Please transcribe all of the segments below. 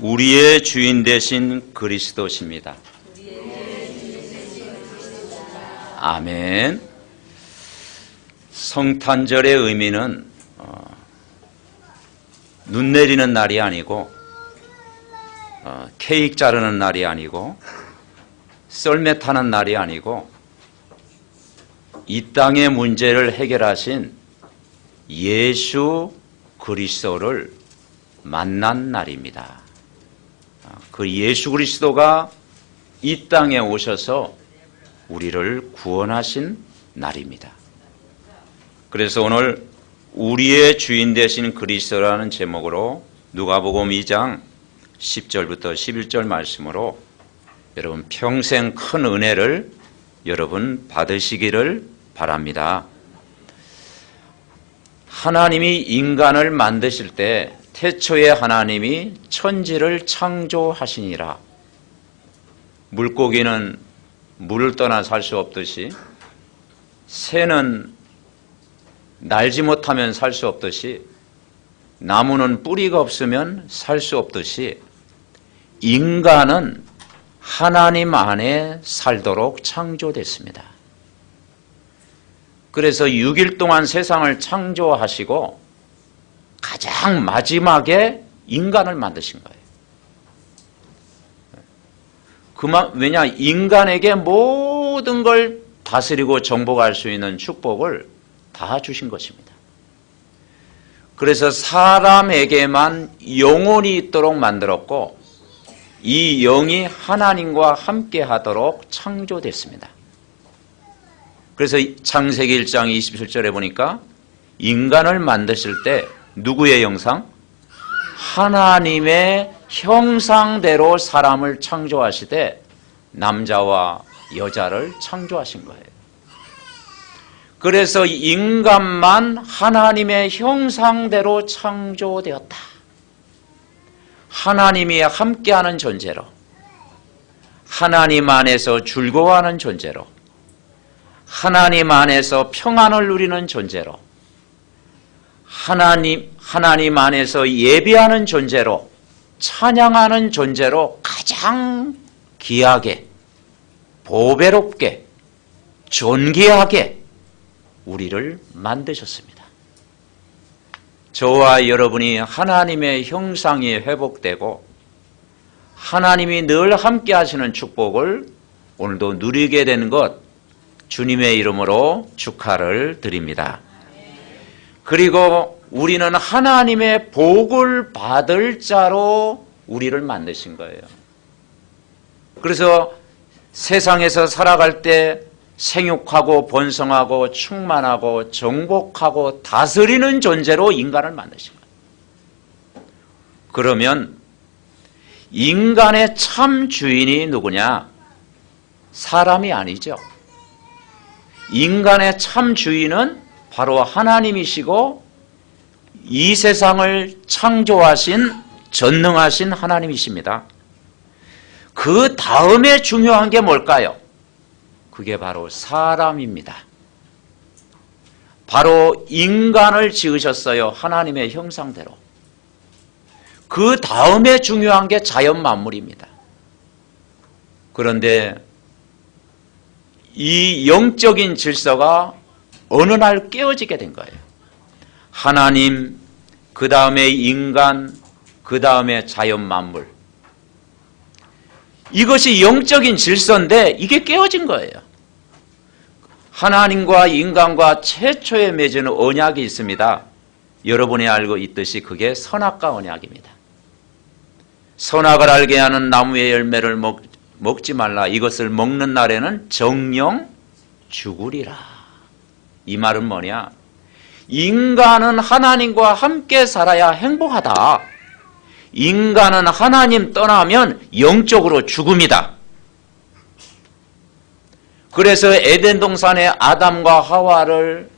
우리의 주인 되신 그리스도십니다. 아멘. 성탄절의 의미는 눈 내리는 날이 아니고 케이크 자르는 날이 아니고 썰매 타는 날이 아니고 이 땅의 문제를 해결하신 예수 그리스도를 만난 날입니다. 그 예수 그리스도가 이 땅에 오셔서 우리를 구원하신 날입니다. 그래서 오늘 우리의 주인 되신 그리스도라는 제목으로 누가복음 2장 10절부터 11절 말씀으로 여러분 평생 큰 은혜를 여러분 받으시기를 바랍니다. 하나님이 인간을 만드실 때 태초에 하나님이 천지를 창조하시니라. 물고기는 물을 떠나 살 수 없듯이, 새는 날지 못하면 살 수 없듯이, 나무는 뿌리가 없으면 살 수 없듯이 인간은 하나님 안에 살도록 창조됐습니다. 그래서 6일 동안 세상을 창조하시고 가장 마지막에 인간을 만드신 거예요. 왜냐? 인간에게 모든 걸 다스리고 정복할 수 있는 축복을 다 주신 것입니다. 그래서 사람에게만 영혼이 있도록 만들었고 이 영이 하나님과 함께 하도록 창조됐습니다. 그래서 창세기 1장 27절에 보니까 인간을 만드실 때 누구의 형상? 하나님의 형상대로 사람을 창조하시되 남자와 여자를 창조하신 거예요. 그래서 인간만 하나님의 형상대로 창조되었다. 하나님이 함께하는 존재로, 하나님 안에서 즐거워하는 존재로, 하나님 안에서 평안을 누리는 존재로, 하나님 안에서 예배하는 존재로, 찬양하는 존재로 가장 귀하게, 보배롭게, 존귀하게 우리를 만드셨습니다. 저와 여러분이 하나님의 형상이 회복되고 하나님이 늘 함께 하시는 축복을 오늘도 누리게 된 것 주님의 이름으로 축하를 드립니다. 그리고 우리는 하나님의 복을 받을 자로 우리를 만드신 거예요. 그래서 세상에서 살아갈 때 생육하고 번성하고 충만하고 정복하고 다스리는 존재로 인간을 만드신 거예요. 그러면 인간의 참 주인이 누구냐? 사람이 아니죠. 인간의 참 주인은 바로 하나님이시고 이 세상을 창조하신 전능하신 하나님이십니다. 그 다음에 중요한 게 뭘까요? 그게 바로 사람입니다. 바로 인간을 지으셨어요. 하나님의 형상대로. 그 다음에 중요한 게 자연 만물입니다. 그런데 이 영적인 질서가 어느 날 깨어지게 된 거예요. 하나님, 그 다음에 인간, 그 다음에 자연 만물. 이것이 영적인 질서인데 이게 깨어진 거예요. 하나님과 인간과 최초에 맺은 언약이 있습니다. 여러분이 알고 있듯이 그게 선악과 언약입니다. 선악을 알게 하는 나무의 열매를 먹지 말라. 이것을 먹는 날에는 정령 죽으리라. 이 말은 뭐냐? 인간은 하나님과 함께 살아야 행복하다. 인간은 하나님 떠나면 영적으로 죽음이다. 그래서 에덴 동산에 아담과 하와를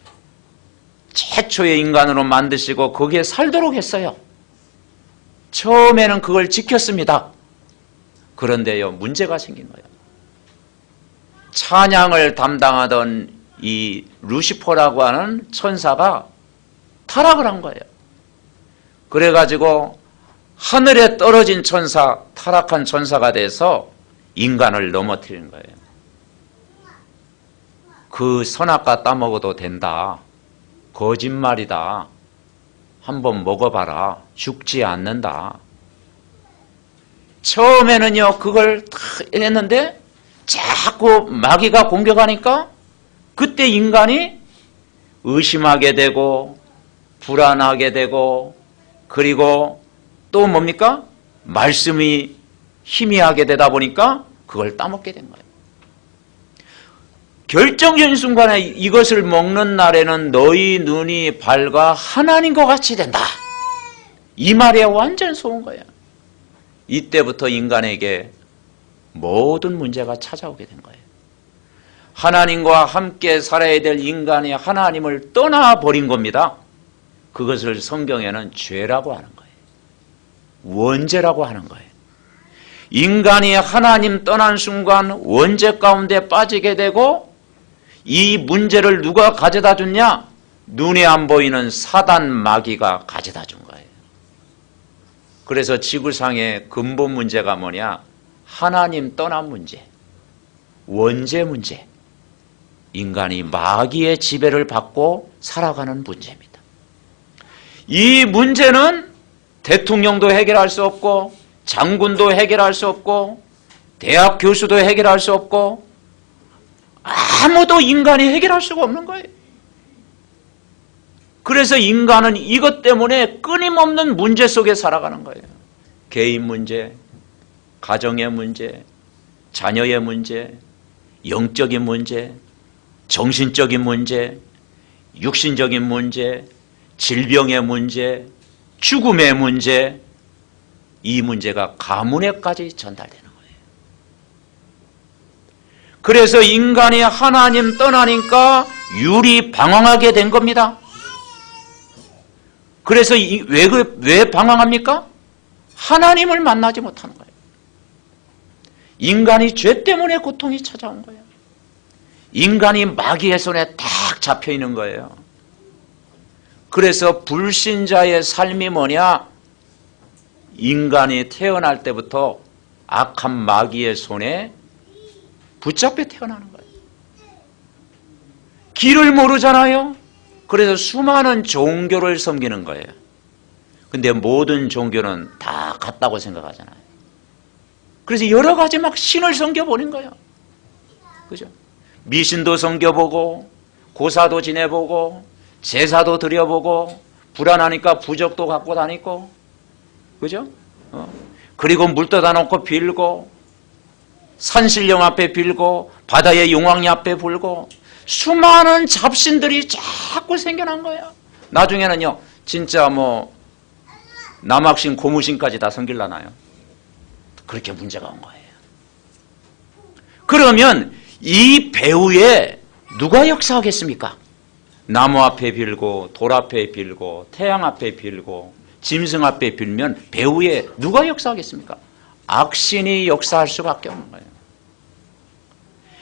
최초의 인간으로 만드시고 거기에 살도록 했어요. 처음에는 그걸 지켰습니다. 그런데요, 문제가 생긴 거예요. 찬양을 담당하던 이 루시퍼라고 하는 천사가 타락을 한 거예요. 그래가지고 하늘에 떨어진 천사, 타락한 천사가 돼서 인간을 넘어뜨리는 거예요. 그 선악과 따먹어도 된다. 거짓말이다. 한번 먹어봐라. 죽지 않는다. 처음에는요, 그걸 다 했는데 자꾸 마귀가 공격하니까 그때 인간이 의심하게 되고 불안하게 되고 그리고 또 뭡니까? 말씀이 희미하게 되다 보니까 그걸 따먹게 된 거예요. 결정적인 순간에 이것을 먹는 날에는 너희 눈이 밝아 하나님과 같이 된다. 이 말에 완전 속은 거예요. 이때부터 인간에게 모든 문제가 찾아오게 된 거예요. 하나님과 함께 살아야 될 인간이 하나님을 떠나버린 겁니다. 그것을 성경에는 죄라고 하는 거예요. 원죄라고 하는 거예요. 인간이 하나님 떠난 순간 원죄 가운데 빠지게 되고 이 문제를 누가 가져다 줬냐? 눈에 안 보이는 사단 마귀가 가져다 준 거예요. 그래서 지구상의 근본 문제가 뭐냐? 하나님 떠난 문제, 원죄 문제, 인간이 마귀의 지배를 받고 살아가는 문제입니다. 이 문제는 대통령도 해결할 수 없고 장군도 해결할 수 없고 대학 교수도 해결할 수 없고 아무도 인간이 해결할 수가 없는 거예요. 그래서 인간은 이것 때문에 끊임없는 문제 속에 살아가는 거예요. 개인 문제, 가정의 문제, 자녀의 문제, 영적인 문제, 정신적인 문제, 육신적인 문제, 질병의 문제, 죽음의 문제, 이 문제가 가문에까지 전달되는 거예요. 그래서 인간이 하나님 떠나니까 유리방황하게 된 겁니다. 그래서 왜 방황합니까? 하나님을 만나지 못하는 거예요. 인간이 죄 때문에 고통이 찾아온 거예요. 인간이 마귀의 손에 딱 잡혀 있는 거예요. 그래서 불신자의 삶이 뭐냐? 인간이 태어날 때부터 악한 마귀의 손에 붙잡혀 태어나는 거예요. 길을 모르잖아요. 그래서 수많은 종교를 섬기는 거예요. 근데 모든 종교는 다 같다고 생각하잖아요. 그래서 여러 가지 막 신을 섬겨보는 거예요. 그죠? 미신도 섬겨보고 고사도 지내보고 제사도 드려보고 불안하니까 부적도 갖고 다니고 그죠? 그리고 물 떠다 놓고 빌고 산신령 앞에 빌고 바다의 용왕이 앞에 불고 수많은 잡신들이 자꾸 생겨난 거예요. 나중에는요 진짜 뭐 남학신 고무신까지 다 섬기려나요? 그렇게 문제가 온 거예요. 그러면 이 배후에 누가 역사하겠습니까? 나무 앞에 빌고 돌 앞에 빌고 태양 앞에 빌고 짐승 앞에 빌면 배후에 누가 역사하겠습니까? 악신이 역사할 수밖에 없는 거예요.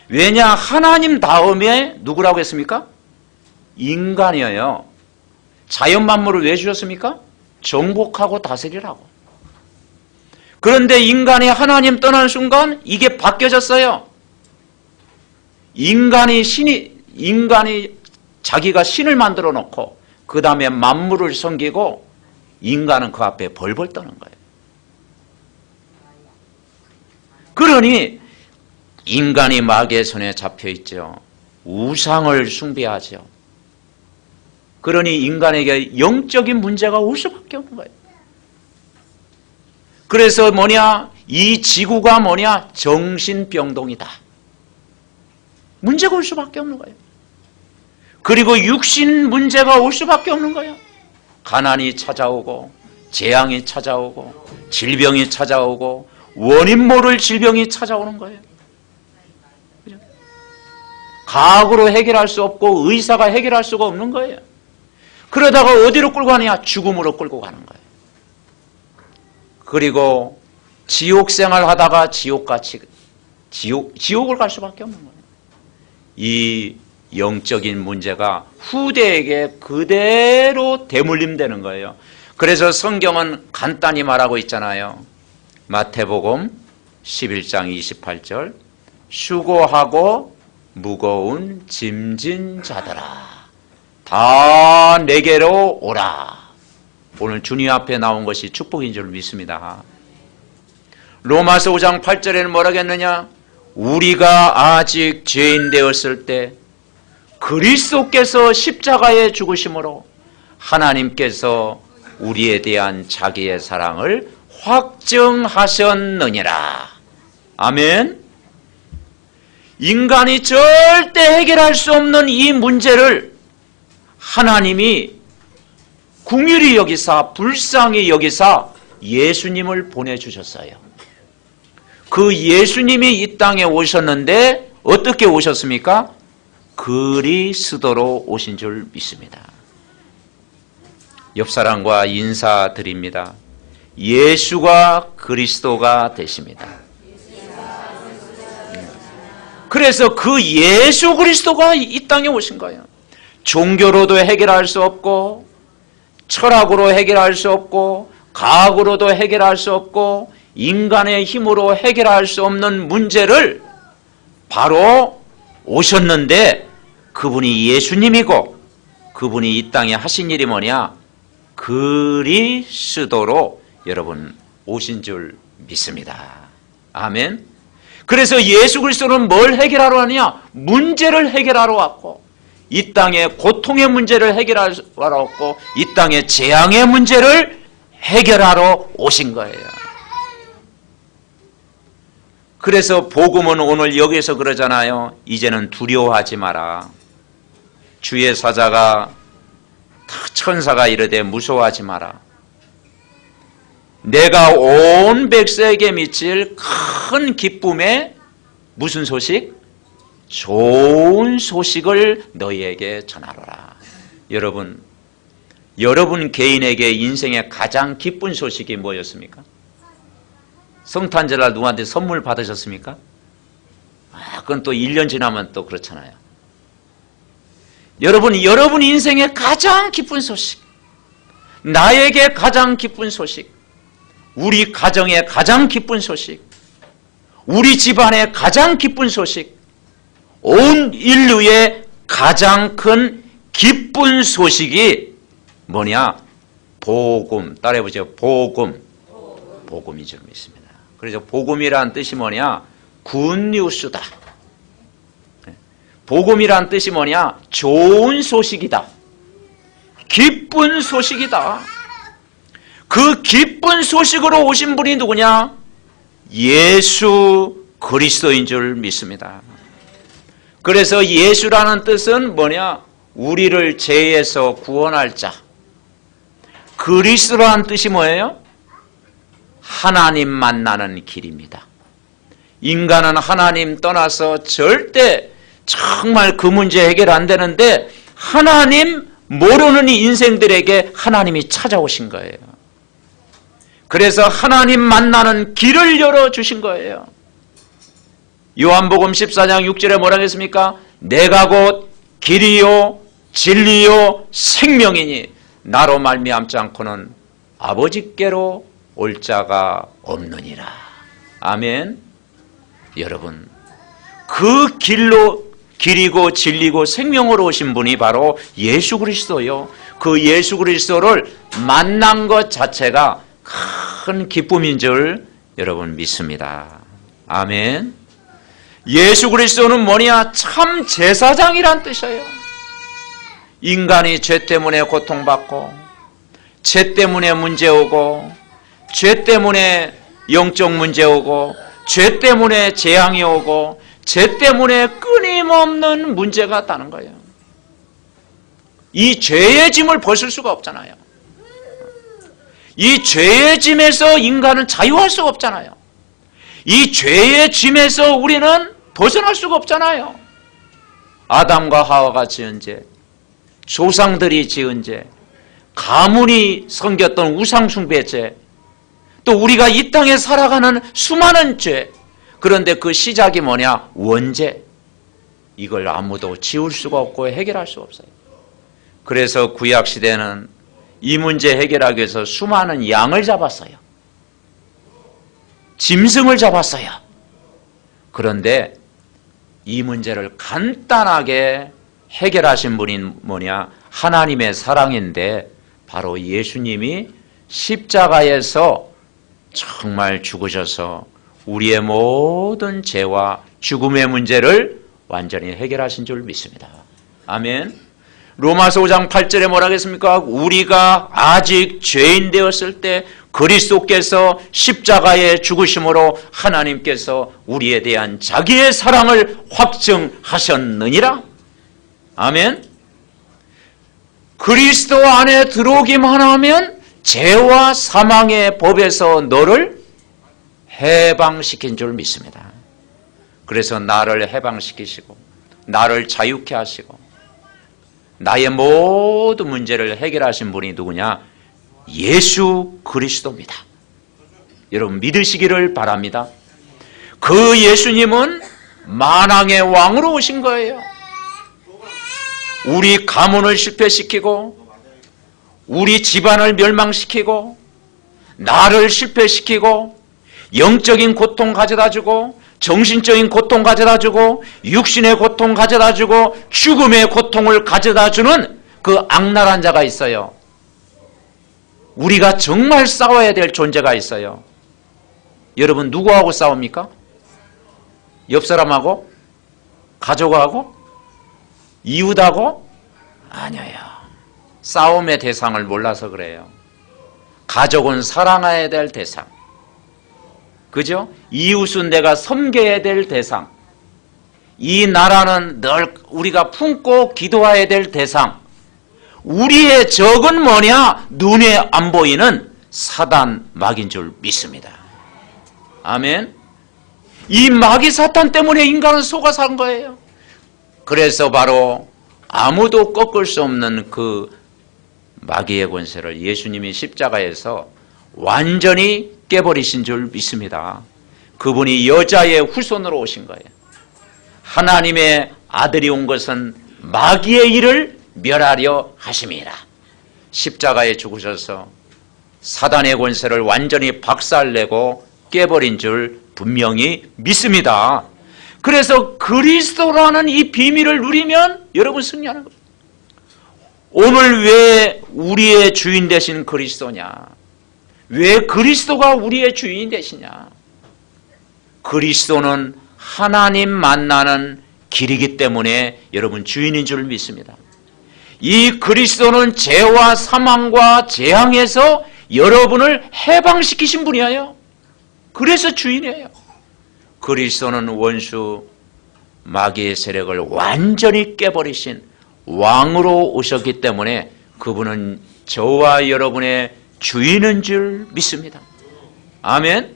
왜냐? 하나님 다음에 누구라고 했습니까? 인간이에요. 자연 만물을 왜 주셨습니까? 정복하고 다스리라고. 그런데 인간이 하나님 떠난 순간 이게 바뀌어졌어요. 인간이 자기가 신을 만들어 놓고 그 다음에 만물을 섬기고 인간은 그 앞에 벌벌 떠는 거예요. 그러니 인간이 마귀의 손에 잡혀 있죠. 우상을 숭배하죠. 그러니 인간에게 영적인 문제가 올 수밖에 없는 거예요. 그래서 뭐냐? 이 지구가 뭐냐? 정신병동이다. 문제가 올 수밖에 없는 거예요. 그리고 육신 문제가 올 수밖에 없는 거예요. 가난이 찾아오고 재앙이 찾아오고 질병이 찾아오고 원인 모를 질병이 찾아오는 거예요. 그죠? 과학으로 해결할 수 없고 의사가 해결할 수가 없는 거예요. 그러다가 어디로 끌고 가느냐? 죽음으로 끌고 가는 거예요. 그리고 지옥 생활하다가 지옥을 갈 수밖에 없는 거예요. 이 영적인 문제가 후대에게 그대로 대물림되는 거예요. 그래서 성경은 간단히 말하고 있잖아요. 마태복음 11장 28절, 수고하고 무거운 짐진 자들아 다 내게로 오라. 오늘 주님 앞에 나온 것이 축복인 줄 믿습니다. 로마서 5장 8절에는 뭐라고 했느냐? 우리가 아직 죄인 되었을 때 그리스도께서 십자가에 죽으심으로 하나님께서 우리에 대한 자기의 사랑을 확증하셨느니라. 아멘. 인간이 절대 해결할 수 없는 이 문제를 하나님이 긍휼히 여기사 불쌍히 여기사 예수님을 보내주셨어요. 그 예수님이 이 땅에 오셨는데 어떻게 오셨습니까? 그리스도로 오신 줄 믿습니다. 옆 사람과 인사드립니다. 예수가 그리스도가 되십니다. 그래서 그 예수 그리스도가 이 땅에 오신 거예요. 종교로도 해결할 수 없고 철학으로 해결할 수 없고 과학으로도 해결할 수 없고 인간의 힘으로 해결할 수 없는 문제를 바로 오셨는데 그분이 예수님이고 그분이 이 땅에 하신 일이 뭐냐? 그리스도로 여러분 오신 줄 믿습니다. 아멘. 그래서 예수 그리스도는 뭘 해결하러 왔냐? 문제를 해결하러 왔고 이 땅의 고통의 문제를 해결하러 왔고 이 땅의 재앙의 문제를 해결하러 오신 거예요. 그래서 복음은 오늘 여기서 그러잖아요. 이제는 두려워하지 마라. 주의 사자가 천사가 이르되 무서워하지 마라. 내가 온 백성에게 미칠 큰 기쁨의 무슨 소식? 좋은 소식을 너희에게 전하노라. 여러분 개인에게 인생의 가장 기쁜 소식이 뭐였습니까? 성탄절날 누구한테 선물 받으셨습니까? 그건 또 1년 지나면 또 그렇잖아요. 여러분 인생의 가장 기쁜 소식, 나에게 가장 기쁜 소식, 우리 가정의 가장 기쁜 소식, 우리 집안의 가장 기쁜 소식, 온 인류의 가장 큰 기쁜 소식이 뭐냐? 복음. 따라해보죠. 복음인 줄 믿습니다. 그래서 복음이란 뜻이 뭐냐? 굿뉴스다. 복음이란 뜻이 뭐냐? 좋은 소식이다. 기쁜 소식이다. 그 기쁜 소식으로 오신 분이 누구냐? 예수 그리스도인 줄 믿습니다. 그래서 예수라는 뜻은 뭐냐? 우리를 죄에서 구원할 자. 그리스도라는 뜻이 뭐예요? 하나님 만나는 길입니다. 인간은 하나님 떠나서 절대 정말 그 문제 해결 안 되는데 하나님 모르는 인생들에게 하나님이 찾아오신 거예요. 그래서 하나님 만나는 길을 열어주신 거예요. 요한복음 14장 6절에 뭐라고 했습니까? 내가 곧 길이요 진리요 생명이니 나로 말미암지 않고는 아버지께로 올 자가 없느니라. 아멘. 여러분 그 길이고 진리고 생명으로 오신 분이 바로 예수 그리스도요. 그 예수 그리스도를 만난 것 자체가 큰 기쁨인 줄 여러분 믿습니다. 아멘. 예수 그리스도는 뭐냐? 참 제사장이란 뜻이에요. 인간이 죄 때문에 고통받고 죄 때문에 문제 오고 죄 때문에 영적 문제 오고 죄 때문에 재앙이 오고 죄 때문에 끊임없는 문제가 있다는 거예요. 이 죄의 짐을 벗을 수가 없잖아요. 이 죄의 짐에서 인간은 자유할 수가 없잖아요. 이 죄의 짐에서 우리는 벗어날 수가 없잖아요. 아담과 하와가 지은 죄, 조상들이 지은 죄, 가문이 섬겼던 우상숭배죄, 또 우리가 이 땅에 살아가는 수많은 죄. 그런데 그 시작이 뭐냐? 원죄. 이걸 아무도 지울 수가 없고 해결할 수가 없어요. 그래서 구약시대는 이 문제 해결하기 위해서 수많은 양을 잡았어요. 짐승을 잡았어요. 그런데 이 문제를 간단하게 해결하신 분이 뭐냐? 하나님의 사랑인데 바로 예수님이 십자가에서 정말 죽으셔서 우리의 모든 죄와 죽음의 문제를 완전히 해결하신 줄 믿습니다. 아멘. 로마서 5장 8절에 뭐라 하겠습니까? 우리가 아직 죄인 되었을 때 그리스도께서 십자가에 죽으심으로 하나님께서 우리에 대한 자기의 사랑을 확증하셨느니라. 아멘. 그리스도 안에 들어오기만 하면 죄와 사망의 법에서 너를 해방시킨 줄 믿습니다. 그래서 나를 해방시키시고 나를 자유케 하시고 나의 모든 문제를 해결하신 분이 누구냐? 예수 그리스도입니다. 여러분 믿으시기를 바랍니다. 그 예수님은 만왕의 왕으로 오신 거예요. 우리 가문을 실패시키고 우리 집안을 멸망시키고 나를 실패시키고 영적인 고통 가져다주고 정신적인 고통 가져다주고 육신의 고통 가져다주고 죽음의 고통을 가져다주는 그 악랄한 자가 있어요. 우리가 정말 싸워야 될 존재가 있어요. 여러분 누구하고 싸웁니까? 옆 사람하고? 가족하고? 이웃하고? 아니에요. 싸움의 대상을 몰라서 그래요. 가족은 사랑해야 될 대상, 그죠? 이웃은 내가 섬겨야 될 대상, 이 나라는 늘 우리가 품고 기도해야 될 대상. 우리의 적은 뭐냐? 눈에 안 보이는 사단 마귀인 줄 믿습니다. 아멘. 이 마귀 사탄 때문에 인간은 속아 산 거예요. 그래서 바로 아무도 꺾을 수 없는 그 마귀의 권세를 예수님이 십자가에서 완전히 깨버리신 줄 믿습니다. 그분이 여자의 후손으로 오신 거예요. 하나님의 아들이 온 것은 마귀의 일을 멸하려 하심이라. 십자가에 죽으셔서 사단의 권세를 완전히 박살내고 깨버린 줄 분명히 믿습니다. 그래서 그리스도라는 이 비밀을 누리면 여러분 승리하는 겁니다. 오늘 왜 우리의 주인 되신 그리스도냐? 왜 그리스도가 우리의 주인이 되시냐? 그리스도는 하나님 만나는 길이기 때문에 여러분 주인인 줄 믿습니다. 이 그리스도는 죄와 사망과 재앙에서 여러분을 해방시키신 분이에요. 그래서 주인이에요. 그리스도는 원수 마귀의 세력을 완전히 깨버리신 왕으로 오셨기 때문에 그분은 저와 여러분의 주인인 줄 믿습니다. 아멘.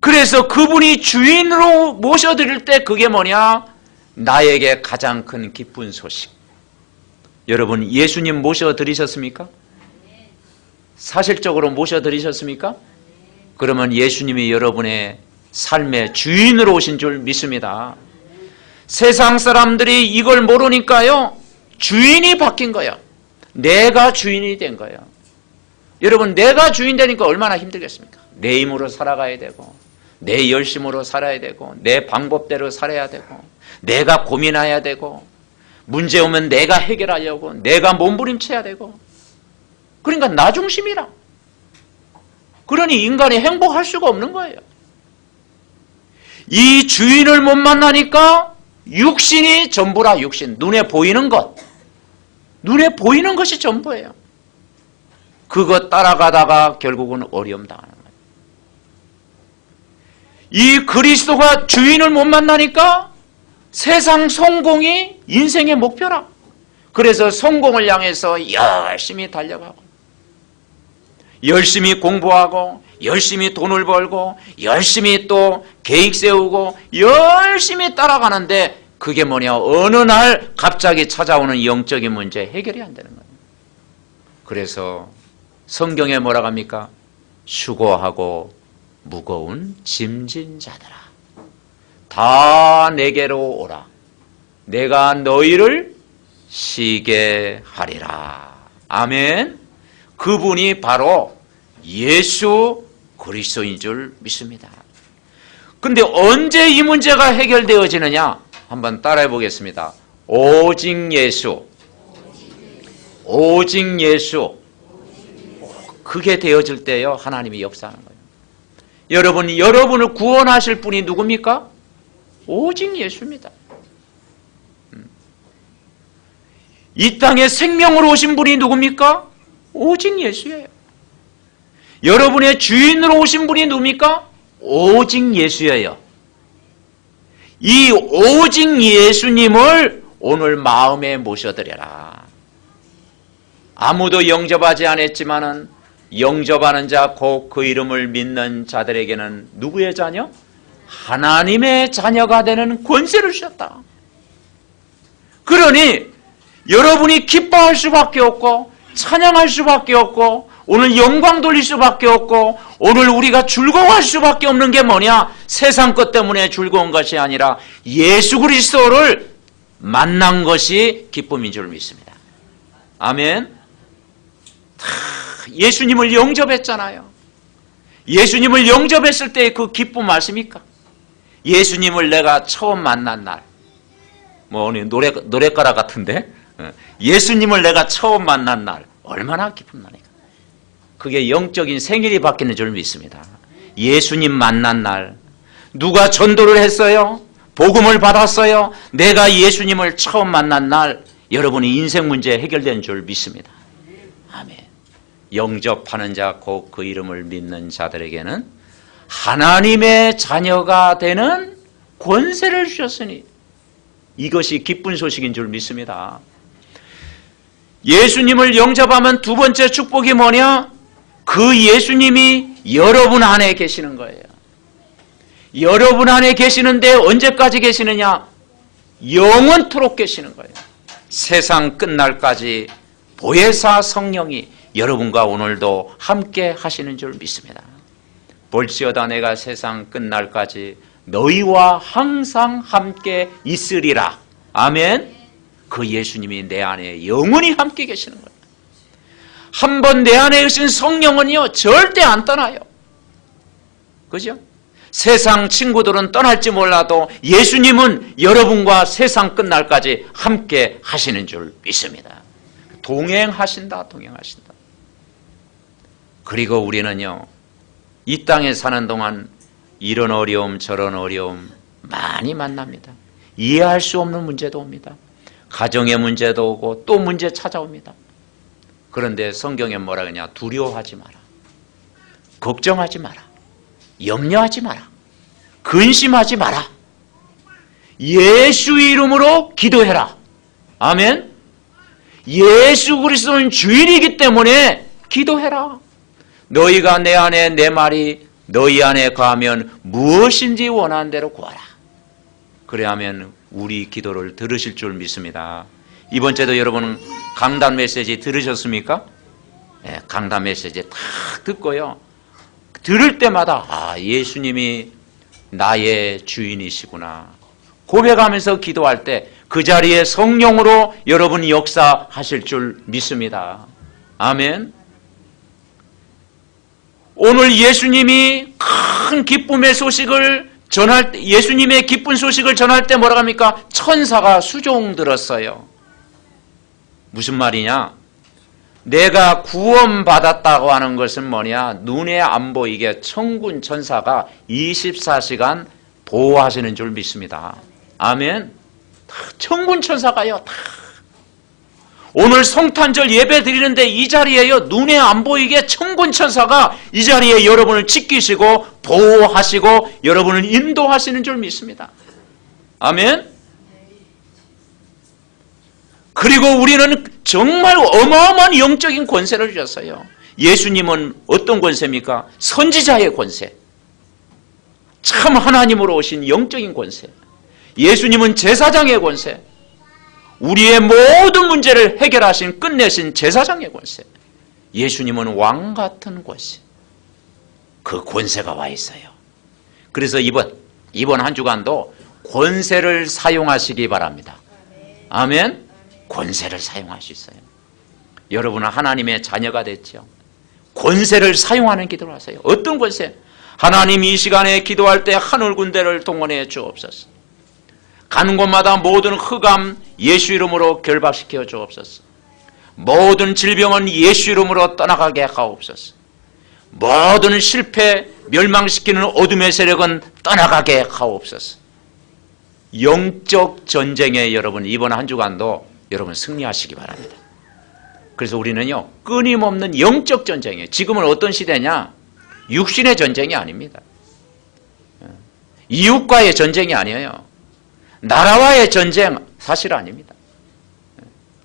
그래서 그분이 주인으로 모셔드릴 때 그게 뭐냐? 나에게 가장 큰 기쁜 소식. 여러분 예수님 모셔드리셨습니까? 사실적으로 모셔드리셨습니까? 그러면 예수님이 여러분의 삶의 주인으로 오신 줄 믿습니다. 세상 사람들이 이걸 모르니까요, 주인이 바뀐 거예요. 내가 주인이 된 거예요. 여러분 내가 주인 되니까 얼마나 힘들겠습니까? 내 힘으로 살아가야 되고 내 열심으로 살아야 되고 내 방법대로 살아야 되고 내가 고민해야 되고 문제 오면 내가 해결하려고 내가 몸부림쳐야 되고, 그러니까 나 중심이라. 그러니 인간이 행복할 수가 없는 거예요. 이 주인을 못 만나니까 육신이 전부라. 육신, 눈에 보이는 것, 눈에 보이는 것이 전부예요. 그것 따라가다가 결국은 어려움 당하는 거예요. 이 그리스도가 주인을 못 만나니까 세상 성공이 인생의 목표라. 그래서 성공을 향해서 열심히 달려가고 열심히 공부하고 열심히 돈을 벌고 열심히 또 계획 세우고 열심히 따라가는데 그게 뭐냐? 어느 날 갑자기 찾아오는 영적인 문제 해결이 안 되는 거예요. 그래서 성경에 뭐라고 합니까? 수고하고 무거운 짐진 자들아 다 내게로 오라. 내가 너희를 쉬게 하리라. 아멘. 그분이 바로 예수 그리스도인 줄 믿습니다. 근데 언제 이 문제가 해결되어지느냐? 한번 따라해 보겠습니다. 오직 예수. 오직 예수. 그게 되어질 때요, 하나님이 역사하는 거예요. 여러분을 구원하실 분이 누굽니까? 오직 예수입니다. 이 땅에 생명으로 오신 분이 누굽니까? 오직 예수예요. 여러분의 주인으로 오신 분이 누굽니까? 오직 예수예요. 이 오직 예수님을 오늘 마음에 모셔드려라. 아무도 영접하지 않았지만은 영접하는 자 곧 그 이름을 믿는 자들에게는 누구의 자녀? 하나님의 자녀가 되는 권세를 주셨다. 그러니 여러분이 기뻐할 수밖에 없고 찬양할 수밖에 없고 오늘 영광 돌릴 수밖에 없고 오늘 우리가 즐거워할 수밖에 없는 게 뭐냐? 세상 것 때문에 즐거운 것이 아니라 예수 그리스도를 만난 것이 기쁨인 줄 믿습니다. 아멘. 예수님을 영접했잖아요. 예수님을 영접했을 때 그 기쁨 아십니까? 예수님을 내가 처음 만난 날, 뭐 오늘 노래가라 같은데, 예수님을 내가 처음 만난 날 얼마나 기쁨 나니까. 그게 영적인 생일이 바뀌는 줄 믿습니다. 예수님 만난 날, 누가 전도를 했어요? 복음을 받았어요? 내가 예수님을 처음 만난 날, 여러분이 인생 문제 해결된 줄 믿습니다. 아멘. 영접하는 자 곧 그 이름을 믿는 자들에게는 하나님의 자녀가 되는 권세를 주셨으니 이것이 기쁜 소식인 줄 믿습니다. 예수님을 영접하면 두 번째 축복이 뭐냐? 그 예수님이 여러분 안에 계시는 거예요. 여러분 안에 계시는데 언제까지 계시느냐? 영원토록 계시는 거예요. 세상 끝날까지 보혜사 성령이 여러분과 오늘도 함께 하시는 줄 믿습니다. 볼지어다 내가 세상 끝날까지 너희와 항상 함께 있으리라. 아멘. 그 예수님이 내 안에 영원히 함께 계시는 거예요. 한번 내 안에 계신 성령은요 절대 안 떠나요. 그죠? 세상 친구들은 떠날지 몰라도 예수님은 여러분과 세상 끝날까지 함께 하시는 줄 믿습니다. 동행하신다. 그리고 우리는요 이 땅에 사는 동안 이런 어려움 저런 어려움 많이 만납니다. 이해할 수 없는 문제도 옵니다. 가정의 문제도 오고 또 문제 찾아옵니다. 그런데 성경에 뭐라 그러냐? 두려워하지 마라. 걱정하지 마라. 염려하지 마라. 근심하지 마라. 예수 이름으로 기도해라. 아멘. 예수 그리스도는 주인이기 때문에 기도해라. 너희가 내 안에 내 말이 너희 안에 거하면 무엇인지 원하는 대로 구하라. 그래야면 우리 기도를 들으실 줄 믿습니다. 이번 주에도 여러분 강단 메시지 들으셨습니까? 네, 강단 메시지 다 듣고요. 들을 때마다 예수님이 나의 주인이시구나. 고백하면서 기도할 때 그 자리에 성령으로 여러분이 역사하실 줄 믿습니다. 아멘. 오늘 예수님이 큰 기쁨의 소식을 전할 때, 예수님의 기쁜 소식을 전할 때 뭐라고 합니까? 천사가 수종 들었어요. 무슨 말이냐? 내가 구원받았다고 하는 것은 뭐냐? 눈에 안 보이게 천군 천사가 24시간 보호하시는 줄 믿습니다. 아멘. 천군 천사가요. 다. 오늘 성탄절 예배 드리는데 이 자리에요. 눈에 안 보이게 천군 천사가 이 자리에 여러분을 지키시고 보호하시고 여러분을 인도하시는 줄 믿습니다. 아멘. 그리고 우리는 정말 어마어마한 영적인 권세를 주셨어요. 예수님은 어떤 권세입니까? 선지자의 권세. 참 하나님으로 오신 영적인 권세. 예수님은 제사장의 권세. 우리의 모든 문제를 해결하신 끝내신 제사장의 권세. 예수님은 왕 같은 권세. 그 권세가 와 있어요. 그래서 이번 한 주간도 권세를 사용하시기 바랍니다. 아멘. 권세를 사용할 수 있어요. 여러분은 하나님의 자녀가 됐죠. 권세를 사용하는 기도를 하세요. 어떤 권세? 하나님, 이 시간에 기도할 때 하늘 군대를 동원해 주옵소서. 가는 곳마다 모든 흑암 예수 이름으로 결박시켜 주옵소서. 모든 질병은 예수 이름으로 떠나가게 하옵소서. 모든 실패, 멸망시키는 어둠의 세력은 떠나가게 하옵소서. 영적 전쟁에 여러분 이번 한 주간도 여러분 승리하시기 바랍니다. 그래서 우리는요, 끊임없는 영적 전쟁이에요. 지금은 어떤 시대냐? 육신의 전쟁이 아닙니다. 이웃과의 전쟁이 아니에요. 나라와의 전쟁 사실 아닙니다.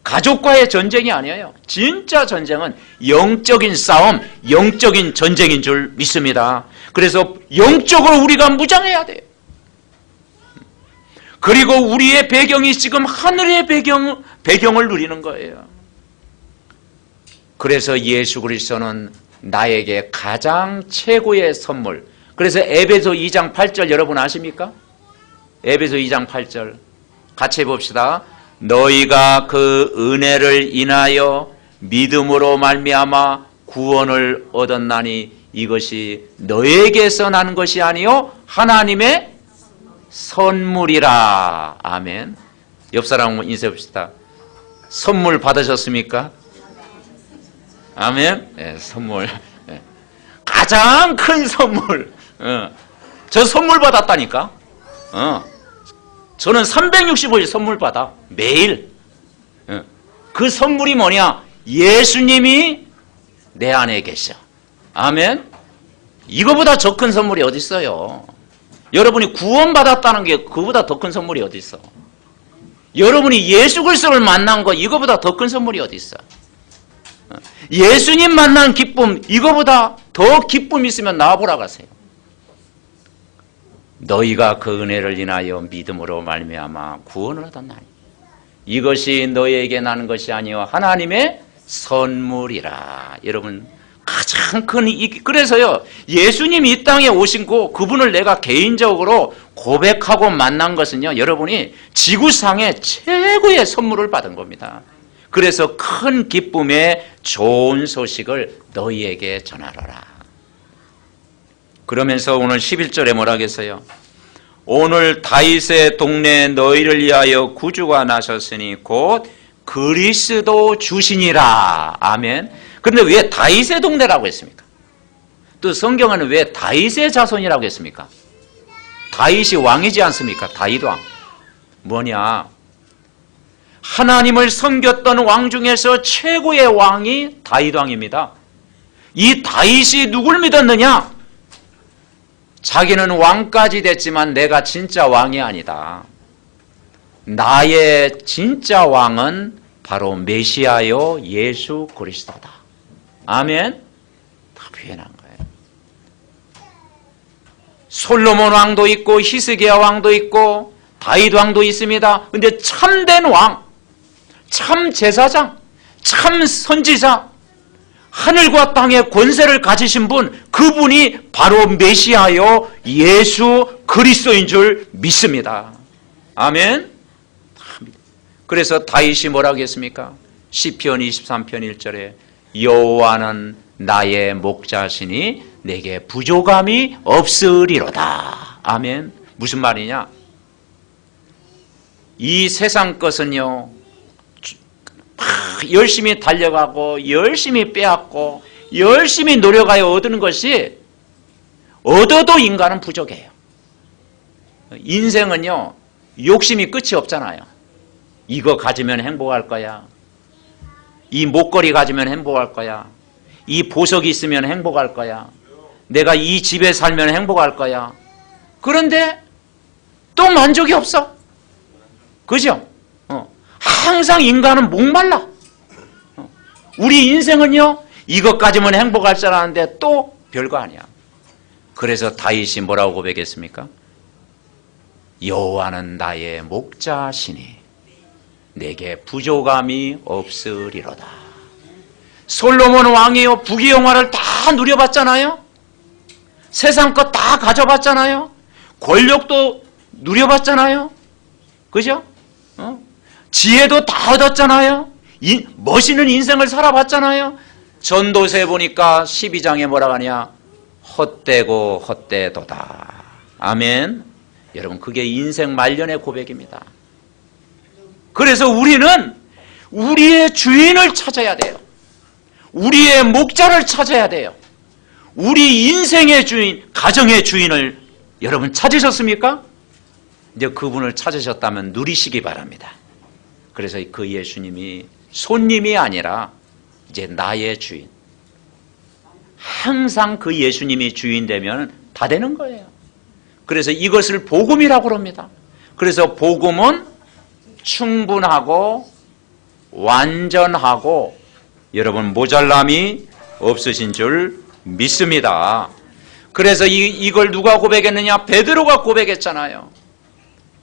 가족과의 전쟁이 아니에요. 진짜 전쟁은 영적인 싸움, 영적인 전쟁인 줄 믿습니다. 그래서 영적으로 우리가 무장해야 돼요. 그리고 우리의 배경이 지금 하늘의 배경을 누리는 거예요. 그래서 예수 그리스도는 나에게 가장 최고의 선물. 그래서 에베소 2장 8절 여러분 아십니까? 에베소 2장 8절 같이 해봅시다. 너희가 그 은혜를 인하여 믿음으로 말미암아 구원을 얻었나니 이것이 너에게서 난 것이 아니요 하나님의 선물이라. 아멘. 옆 사람 인사합시다. 선물 받으셨습니까? 아멘. 네, 선물. 네. 가장 큰 선물. 저 선물 받았다니까. 저는 365일 선물 받아. 매일. 그 선물이 뭐냐? 예수님이 내 안에 계셔. 아멘. 이거보다 더 큰 선물이 어디 있어요? 여러분이 구원받았다는 게 그거보다 더 큰 선물이 어디 있어? 여러분이 예수 그리스도를 만난 거 이거보다 더 큰 선물이 어디 있어? 예수님 만난 기쁨 이거보다 더 기쁨 있으면 나와보라 가세요. 너희가 그 은혜를 인하여 믿음으로 말미암아 구원을 얻었나니 이것이 너희에게 나는 것이 아니요 하나님의 선물이라. 여러분 가장 큰 그래서요 예수님이 이 땅에 오신 그분을 내가 개인적으로 고백하고 만난 것은요 여러분이 지구상의 최고의 선물을 받은 겁니다. 그래서 큰 기쁨의 좋은 소식을 너희에게 전하노라. 그러면서 오늘 11절에 뭐라 하겠어요? 오늘 다윗의 동네에 너희를 위하여 구주가 나셨으니 곧 그리스도 주시니라. 아멘. 그런데 왜 다윗의 동네라고 했습니까? 또 성경은 왜 다윗의 자손이라고 했습니까? 다윗이 왕이지 않습니까? 다윗 왕. 뭐냐? 하나님을 섬겼던 왕 중에서 최고의 왕이 다윗 왕입니다. 이 다윗이 누굴 믿었느냐? 자기는 왕까지 됐지만 내가 진짜 왕이 아니다. 나의 진짜 왕은 바로 메시아요 예수 그리스도다. 아멘. 다 표현한 거예요. 솔로몬 왕도 있고 히스기야 왕도 있고 다윗 왕도 있습니다. 근데 참된 왕, 참 제사장, 참 선지자, 하늘과 땅의 권세를 가지신 분, 그분이 바로 메시아요 예수 그리스도인 줄 믿습니다. 아멘. 그래서 다윗이 뭐라고 했습니까? 시편 23편 1절에 여호와는 나의 목자시니 내게 부족함이 없으리로다. 아멘. 무슨 말이냐? 이 세상 것은요 열심히 달려가고 열심히 빼앗고 열심히 노력하여 얻는 것이 얻어도 인간은 부족해요. 인생은요 욕심이 끝이 없잖아요. 이거 가지면 행복할 거야. 이 목걸이 가지면 행복할 거야. 이 보석이 있으면 행복할 거야. 내가 이 집에 살면 행복할 거야. 그런데 또 만족이 없어. 그죠? 항상 인간은 목말라. 우리 인생은요 이것 가지면 행복할 줄 알았는데 또 별거 아니야. 그래서 다윗이 뭐라고 고백했습니까? 여호와는 나의 목자시니 내게 부족함이 없으리로다. 솔로몬 왕이요 부귀영화를 다 누려봤잖아요. 세상 것 다 가져봤잖아요. 권력도 누려봤잖아요. 그죠? 지혜도 다 얻었잖아요. 멋있는 인생을 살아봤잖아요. 전도서에 보니까 12장에 뭐라고 하냐, 헛되고 헛되도다. 아멘. 여러분, 그게 인생 말년의 고백입니다. 그래서 우리는 우리의 주인을 찾아야 돼요. 우리의 목자를 찾아야 돼요. 우리 인생의 주인, 가정의 주인을 여러분 찾으셨습니까? 이제 그분을 찾으셨다면 누리시기 바랍니다. 그래서 그 예수님이 손님이 아니라 이제 나의 주인. 항상 그 예수님이 주인 되면 다 되는 거예요. 그래서 이것을 복음이라고 합니다. 그래서 복음은 충분하고 완전하고 여러분 모자람이 없으신 줄 믿습니다. 그래서 이걸 누가 고백했느냐? 베드로가 고백했잖아요.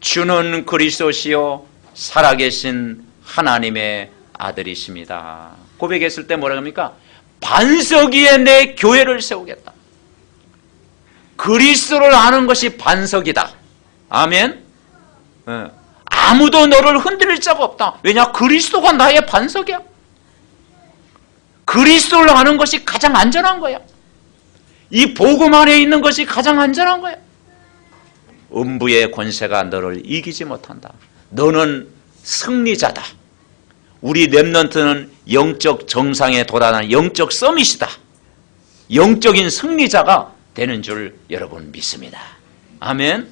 주는 그리스도시요 살아계신 하나님의 아들이십니다. 고백했을 때 뭐라 합니까? 반석 위에 내 교회를 세우겠다. 그리스도를 아는 것이 반석이다. 아멘. 아무도 너를 흔들릴 자가 없다. 왜냐? 그리스도가 나의 반석이야. 그리스도를 아는 것이 가장 안전한 거야. 이 복음 안에 있는 것이 가장 안전한 거야. 음부의 권세가 너를 이기지 못한다. 너는 승리자다. 우리 렘넌트는 영적 정상에 도달하는 영적 서밋이다. 영적인 승리자가 되는 줄 여러분 믿습니다. 아멘.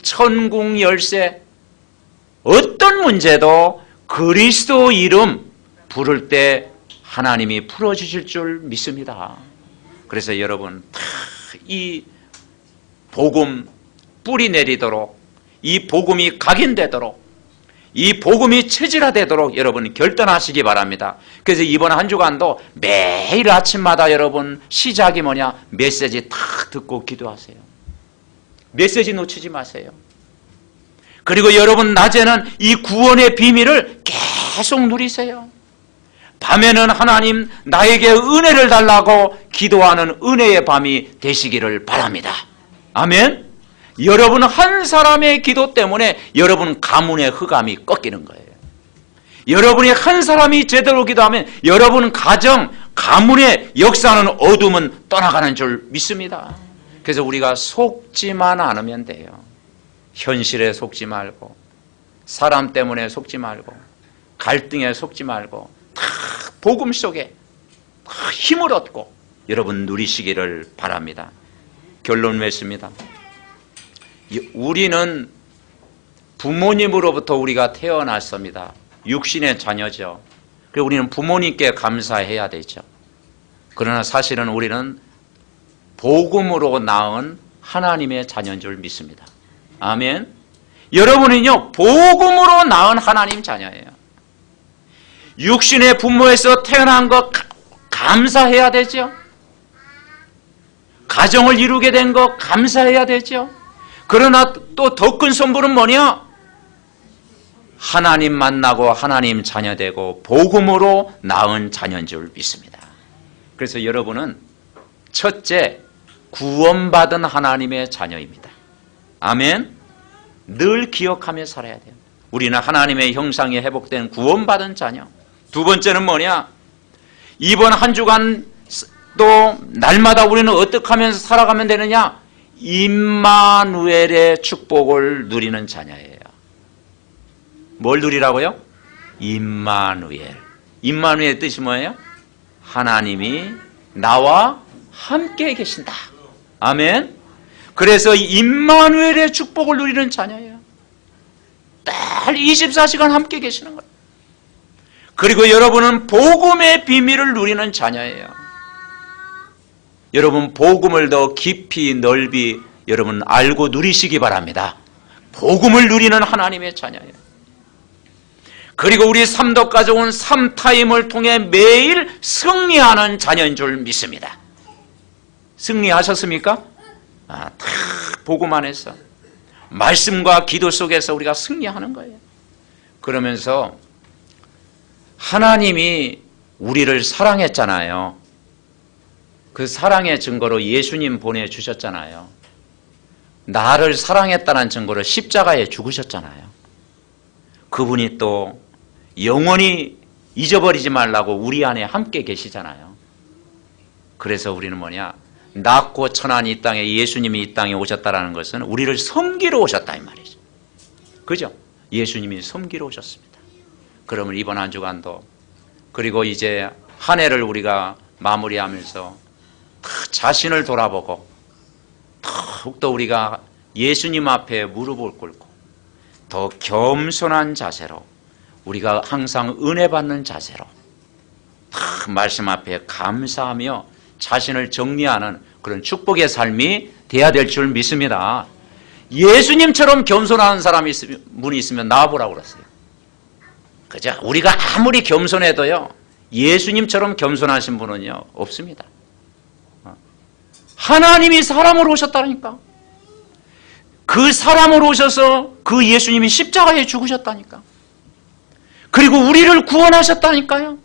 천국 열쇠, 어떤 문제도 그리스도 이름 부를 때 하나님이 풀어주실 줄 믿습니다. 그래서 여러분 다 이 복음 뿌리 내리도록, 이 복음이 각인되도록, 이 복음이 체질화되도록 여러분 결단하시기 바랍니다. 그래서 이번 한 주간도 매일 아침마다 여러분 시작이 뭐냐? 메시지 탁 듣고 기도하세요. 메시지 놓치지 마세요. 그리고 여러분 낮에는 이 구원의 비밀을 계속 누리세요. 밤에는 하나님 나에게 은혜를 달라고 기도하는 은혜의 밤이 되시기를 바랍니다. 아멘. 여러분 한 사람의 기도 때문에 여러분 가문의 흑암이 꺾이는 거예요. 여러분이 한 사람이 제대로 기도하면 여러분 가정, 가문의 역사하는 어둠은 떠나가는 줄 믿습니다. 그래서 우리가 속지만 않으면 돼요. 현실에 속지 말고, 사람 때문에 속지 말고, 갈등에 속지 말고 다 복음 속에 다 힘을 얻고 여러분 누리시기를 바랍니다. 결론 맺습니다. 우리는 부모님으로부터 우리가 태어났습니다. 육신의 자녀죠. 그리고 우리는 부모님께 감사해야 되죠. 그러나 사실은 우리는 복음으로 낳은 하나님의 자녀인 줄 믿습니다. 아멘. 여러분은요 복음으로 낳은 하나님 자녀예요. 육신의 부모에서 태어난 것 감사해야 되죠. 가정을 이루게 된 것 감사해야 되죠. 그러나 또 더 큰 선물은 뭐냐? 하나님 만나고 하나님 자녀 되고 복음으로 낳은 자녀인 줄 믿습니다. 그래서 여러분은 첫째, 구원받은 하나님의 자녀입니다. 아멘. 늘 기억하며 살아야 돼요. 우리는 하나님의 형상이 회복된 구원받은 자녀. 두 번째는 뭐냐? 이번 한 주간 또 날마다 우리는 어떻게 하면서 살아가면 되느냐? 임마누엘의 축복을 누리는 자녀예요. 뭘 누리라고요? 임마누엘. 임마누엘의 뜻이 뭐예요? 하나님이 나와 함께 계신다. 아멘. 그래서 임마누엘의 축복을 누리는 자녀예요. 늘 24시간 함께 계시는 거예요. 그리고 여러분은 복음의 비밀을 누리는 자녀예요. 여러분 복음을 더 깊이 넓이 여러분 알고 누리시기 바랍니다. 복음을 누리는 하나님의 자녀예요. 그리고 우리 삼덕 가족은 3타임을 통해 매일 승리하는 자녀인 줄 믿습니다. 승리하셨습니까? 다 복음 안에서 말씀과 기도 속에서 우리가 승리하는 거예요. 그러면서 하나님이 우리를 사랑했잖아요. 그 사랑의 증거로 예수님 보내주셨잖아요. 나를 사랑했다는 증거로 십자가에 죽으셨잖아요. 그분이 또 영원히 잊어버리지 말라고 우리 안에 함께 계시잖아요. 그래서 우리는 뭐냐? 낮고 천한 이 땅에 예수님이 이 땅에 오셨다라는 것은 우리를 섬기러 오셨다 이 말이죠. 그죠? 예수님이 섬기러 오셨습니다. 그러면 이번 한 주간도 그리고 이제 한 해를 우리가 마무리하면서 자신을 돌아보고 더욱더 우리가 예수님 앞에 무릎을 꿇고 더 겸손한 자세로 우리가 항상 은혜 받는 자세로 말씀 앞에 감사하며 자신을 정리하는 그런 축복의 삶이 돼야 될 줄 믿습니다. 예수님처럼 겸손한 분이 있으면 나와보라고 그랬어요. 그죠? 우리가 아무리 겸손해도요, 예수님처럼 겸손하신 분은요, 없습니다. 하나님이 사람으로 오셨다니까. 그 사람으로 오셔서 그 예수님이 십자가에 죽으셨다니까. 그리고 우리를 구원하셨다니까요.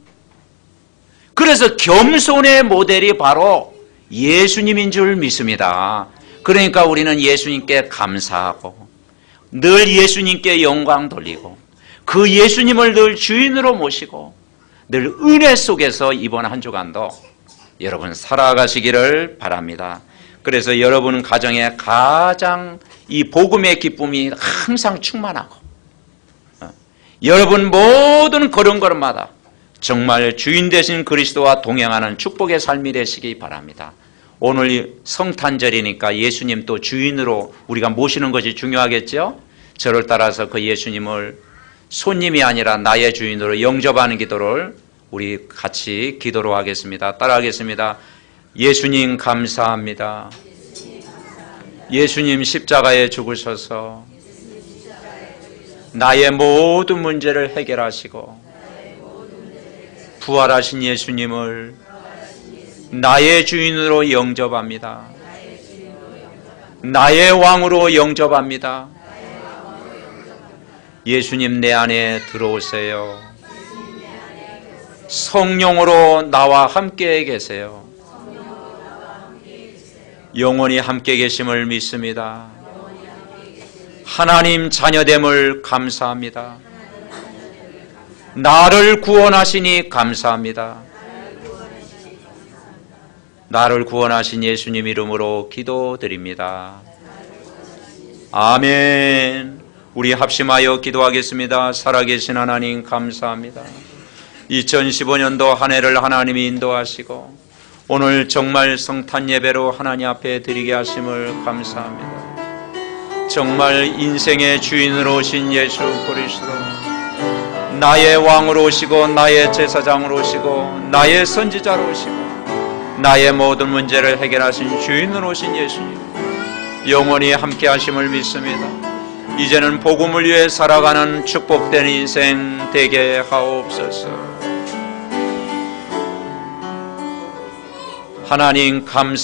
그래서 겸손의 모델이 바로 예수님인 줄 믿습니다. 그러니까 우리는 예수님께 감사하고 늘 예수님께 영광 돌리고 그 예수님을 늘 주인으로 모시고 늘 은혜 속에서 이번 한 주간도 여러분 살아가시기를 바랍니다. 그래서 여러분 가정에 가장 이 복음의 기쁨이 항상 충만하고 여러분 모든 걸음걸음마다 정말 주인 되신 그리스도와 동행하는 축복의 삶이 되시기 바랍니다. 오늘 성탄절이니까 예수님 또 주인으로 우리가 모시는 것이 중요하겠죠? 저를 따라서 그 예수님을 손님이 아니라 나의 주인으로 영접하는 기도를 우리 같이 기도로 하겠습니다. 따라하겠습니다. 예수님 감사합니다. 예수님 십자가에 죽으셔서 나의 모든 문제를 해결하시고 부활하신 예수님을 나의 주인으로 영접합니다. 나의 왕으로 영접합니다. 예수님 내 안에 들어오세요. 성령으로 나와 함께 계세요. 영원히 함께 계심을 믿습니다. 하나님 자녀됨을 감사합니다. 나를 구원하시니 감사합니다. 나를 구원하신 예수님 이름으로 기도드립니다. 아멘. 우리 합심하여 기도하겠습니다. 살아계신 하나님 감사합니다. 2015년도 한 해를 하나님이 인도하시고 오늘 정말 성탄 예배로 하나님 앞에 드리게 하심을 감사합니다. 정말 인생의 주인으로 오신 예수 그리스도, 나의 왕으로 오시고 나의 제사장으로 오시고 나의 선지자로 오시고 나의 모든 문제를 해결하신 주인으로 오신 예수님 영원히 함께 하심을 믿습니다. 이제는 복음을 위해 살아가는 축복된 인생 되게 하옵소서. 하나님 감사